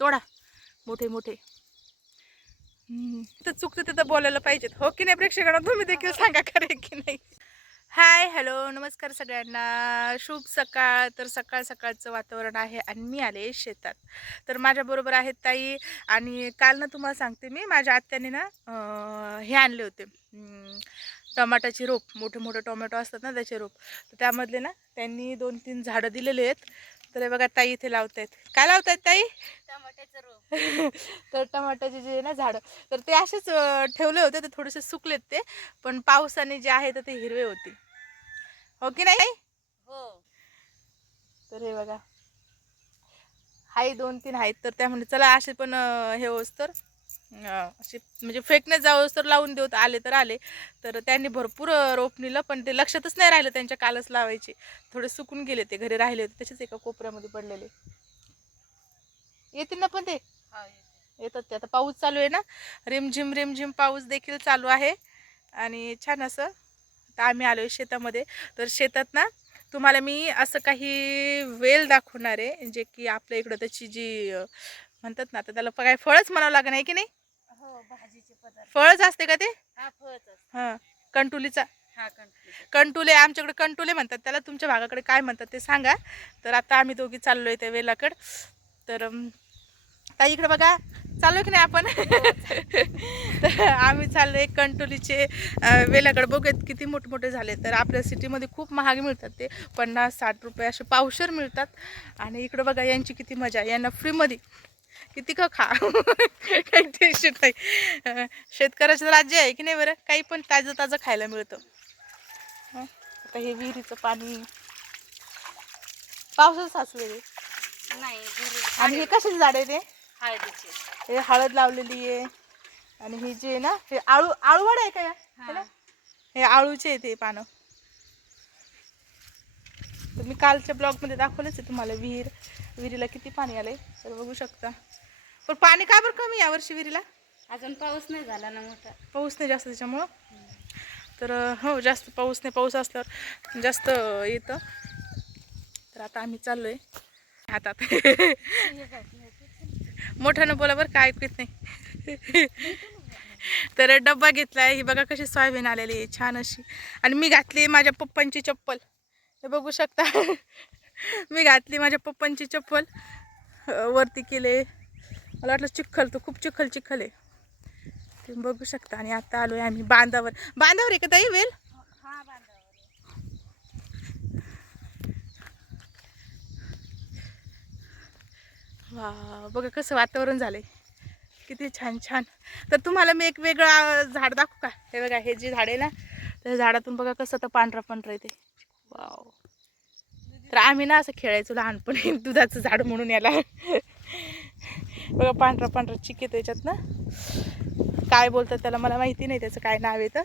तोडा मोठे मोठे. तर चुकतं तिथं बोलायला पाहिजेत, हो की नाही प्रेक्षकांना? तुम्ही देखील सांगा खरे की नाही. हाय हॅलो नमस्कार सगळ्यांना, शुभ सकाळ. तर सकाळ सकाळचं वातावरण आहे आणि मी आले शेतात. तर माझ्याबरोबर आहेत ताई. आणि काल ना तुम्हाला सांगते मी, माझ्या आत्याने ना हे आणले होते, टमाटाची रोप. मोठे मोठे टोमॅटो असतात ना त्याचे रोप. तर त्यामधले ना त्यांनी 2-3 झाडं दिलेले आहेत. तर हे बघा ताई इथे लावतायत. काय लावतायत ताई? टमाट्याचं रोप. तर टमाट्याचे जे ना झाडं, तर ते असेच ठेवले होते. ते थोडेसे सुकलेत ते, पण पावसाने जे आहे तर ते हिरवे होते, हो की नाही? हो. तर हे बघा आहे 2-3 आहेत. तर त्या म्हणजे चला असे पण हे होस तर असे म्हणजे फेकण्यात जावंस तर लावून देऊ. तर आले तर आले. तर त्यांनी भरपूर रोप नेलं, पण ते लक्षातच नाही राहिलं त्यांच्या कालच लावायचे. थोडे सुकून गेले, ते घरी राहिले होते तसेच एका कोपऱ्यामध्ये पडलेले. येतील ना पण ते हा, येतात ते. आता पाऊस चालू आहे ना, रिमझिम रिमझिम पाऊस देखील चालू आहे. आणि छान असं आता आम्ही आलोय शेतामध्ये. तर शेतात ना तुम्हाला मी असं काही वेल दाखवणार आहे, जे की आपल्या इकडं त्याची जी म्हणतात ना, आता त्याला काय फळच म्हणावं लागणार आहे की नाही? हो, भाजीचे पदार्थ. फळच असते का ते? हा, फळच असतं. हां, कंटुलीचा. हा, कंटकीचं. कंटुले, आमच्याकडे कंटुले म्हणतात त्याला. तुमच्या भागाकडे काय म्हणतात ते सांगा. तर आता आम्ही दोघी चाललोय त्या वेलाकडं. तर ताई इकडे बघा, चालू की नाही आपण? तर आम्ही चाललोय कंटोलीचे वेलाकडे. बघूयात किती मोठमोठे झाले. तर आपल्या सिटीमध्ये खूप महाग मिळतात ते, 50-60 रुपये असे पावशर मिळतात. आणि इकडं बघा यांची किती मजा, यांना फ्रीमध्ये किती का खा. काही टेन्शन नाही. शेतकऱ्याचं राज्य आहे की नाही बरं? काही पण ताजं ताजं खायला मिळतं. आता हे विहिरीचं पाणी पावसाचं साचलेलं आहे. नाही, आणि हे कशाचे झाड आहे ते? हळदीचे. हे हळद लावलेली आहे. आणि ही जी आहे ना, हे आळूवड आहे का या? है ना? हे आळूचे आहे ते पानं. तर मी कालच्या ब्लॉगमध्ये दाखवलंच आहे तुम्हाला विहिरीला किती पाणी आलंय. तर बघू शकता. पण पाणी का बरं कमी यावर्षी विहिरीला? अजून पाऊस नाही झाला ना मोठा. पाऊस नाही जास्त त्याच्यामुळं. तर हो, जास्त पाऊस नाही. पाऊस असल्यावर जास्त येतं. तर आता आम्ही चाललोय हातात. मोठ्यानं बोला बरं, काय ऐकू येत नाही. तर डब्बा घेतलाय. ही बघा कशी सोयाबीन आलेली आहे छान अशी. आणि मी घातली माझ्या पप्पांची चप्पल, हे बघू शकता. मी घातली माझ्या पप्पांची चप्पल, वरती केले. मला वाटलं चिखल, तर खूप चिखल चिखल आहे, तुम्ही बघू शकता. आणि आता आलोय आम्ही बांधावर. बांधावर आहे का ताई वेल? हा, बांधावर. वा, बघा कसं वातावरण झालंय, किती छान छान. तर तुम्हाला मी एक वेगळं झाड दाखवू का? हे बघा, हे जे झाड आहे ना, त्या झाडातून बघा कसं तर पांढरा पांढरा येते. वाव. तर आम्ही ना असं खेळायचो लहानपणी, दुधाचं झाड म्हणून याला. बघा पांढरा पांढरा चिक येतो याच्यात ना. काय बोलतात त्याला मला माहिती नाही, त्याचं काय नाव येतं.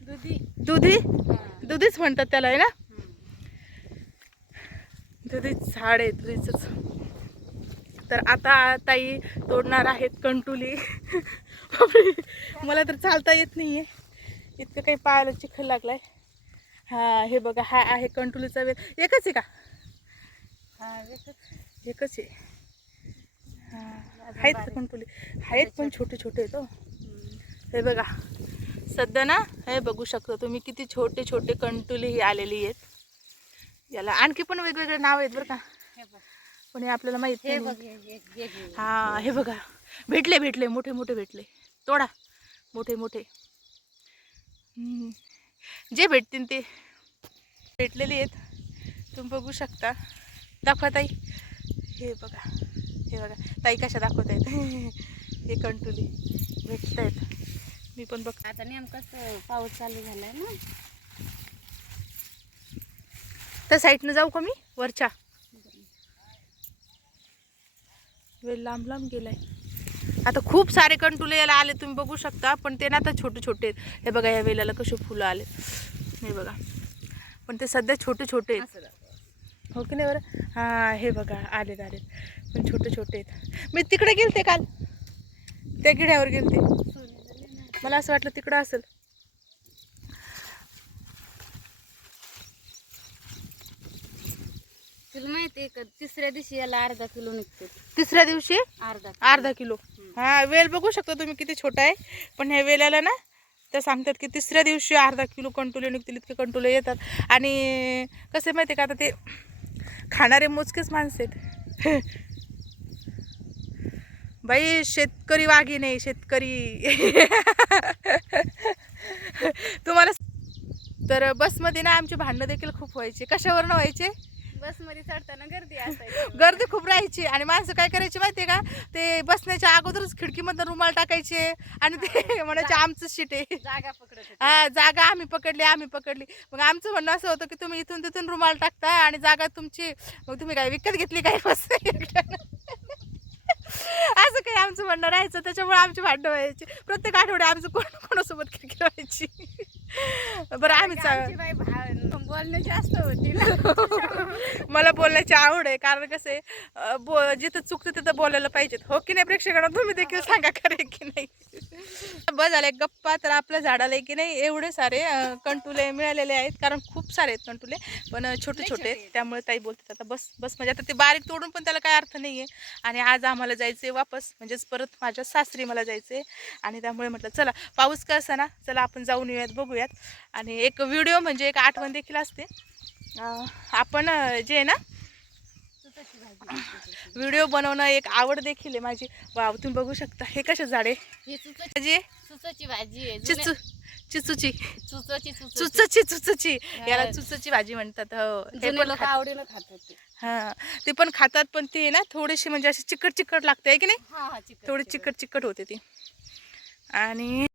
दुधी. दुधी, हा. दुधीच म्हणतात त्याला, आहे ना? दुधीच झाड आहे, दुधीचंच. तर आता ताई तोडणार आहेत कंटुली. मला तर चालता येत नाहीये, इतकं काही पायाला चिखल लागलाय. हा, हे बघा, हा आहे कंटुलीचा वेल. एकच आहे का? हा, एकच आहे. हा, आहेत कंटुली, आहेत पण छोटे छोटे आहेत. हो, हे बघा सध्या ना, हे बघू शकता तुम्ही किती छोटे छोटे कंटुली ही आलेली आहेत. याला आणखी पण वेगवेगळे नाव आहेत बरं का, पण हे आपल्याला माहित हे नाही. बघ. हा, हे बघा, भेटले भेटले, मोठे मोठे भेटले. तोडा मोठे मोठे. जे भेटतील ते भेटलेले आहेत, तुम्ही बघू शकता. दाखवा ताई. हे बघा, हे बघा ताई कशा दाखवत आहेत. हे कंटुली भेटत आहेत. मी पण बघ. आता नेमकाच पाऊस चालू झालाय ना. त्या साईडनं जाऊ का मी वरच्या? वेल लांब लांब गेलाय. आता खूप सारे कंटुले याला आले, तुम्ही बघू शकता. पण ते ना आता छोटे छोटे आहेत. हे बघा, या वेलाला कसे फुलं आले, हे बघा. पण ते सध्या छोटे छोटे आहेत, हो की नाही बरं? हां, हे बघा आलेत आलेत, पण छोटे छोटे आहेत. मी तिकडे गेलते काल, त्या गिड्यावर गेलते. मला असं वाटलं तिकडं असेल. तुला माहिती आहे का तिसऱ्या दिवशी याला अर्धा किलो निघते. तिसऱ्या दिवशी अर्धा अर्धा किलो. हा वेल बघू शकता तुम्ही किती छोटा आहे, पण ह्या वेल्याला ना त्या सांगतात की तिसऱ्या दिवशी अर्धा किलो कंटोले निघतील, इतके कंटोले येतात. आणि कसे माहिती आहे का, आता ते खाणारे मोजकेच माणसं आहेत. बाई शेतकरी वाघी नाही, शेतकरी. तुम्हाला तर बसमध्ये ना आमचे भांडणं देखील खूप व्हायचे. कशावरनं व्हायचे? बस मध्ये चढताना गर्दी असायची. गर्दी खूप राहायची आणि माणसं काय करायची माहितीये का, ते बसण्याच्या अगोदरच खिडकीमधून रुमाल टाकायचे आणि ते म्हणायचे आमचं सीट आहे. जागा पकडत होती. हा जागा आम्ही पकडली. मग आमचं म्हणणं असं होतं की तुम्ही इथून तिथून रुमाल टाकता आणि जागा तुमची, मग तुम्ही काय विकत घेतली काय बस? असं काही आमचं म्हणणं राहायचं. त्याच्यामुळे आमची भांडणं व्हायची. प्रत्येक आठवड्यात आमचं कोणासोबत किरकिर व्हायची. बरं आमची बाई बोलणं जास्त होती ना. मला बोलण्याची आवड आहे, कारण कसं आहे जिथं चुकतं तिथं बोलायला पाहिजेत. हो की नाही प्रेक्षकांना? तुम्ही देखील सांगा खरे की नाही. बस झालं एक गप्पा. तर आपल्या झाडाला की नाही एवढे सारे कंटुले मिळालेले आहेत, कारण खूप सारे आहेत कंटुले, पण छोटे छोटे आहेत. त्यामुळे ताई बोलतात आता बस म्हणजे आता ते बारीक तोडून पण त्याला काय अर्थ नाही आहे. आणि आज आम्हाला जायचं आहे वापस, म्हणजेच परत माझ्या सासरी मला जायचं आहे. आणि त्यामुळे म्हटलं चला पाऊस का असा ना, चला आपण जाऊन येऊयात, बघूयात. आणि एक व्हिडिओ म्हणजे एक आठवण देखील असते. आपण जे आहे ना व्हिडिओ बनवणं एक आवड देखील आहे माझी. वाव तुम्ही बघू शकता हे कशा झाडे. ही चुचाची भाजी आहे. चिचूची चुचाची चुचची याला चुचची भाजी म्हणतात. हो हे पण लोक आवडीनं खातात ते. हा ते पण खातात, पण ती ना थोडीशी म्हणजे अशी चिकट लागते आहे की नाही, हा चिकट थोडी चिकट होते ती. आणि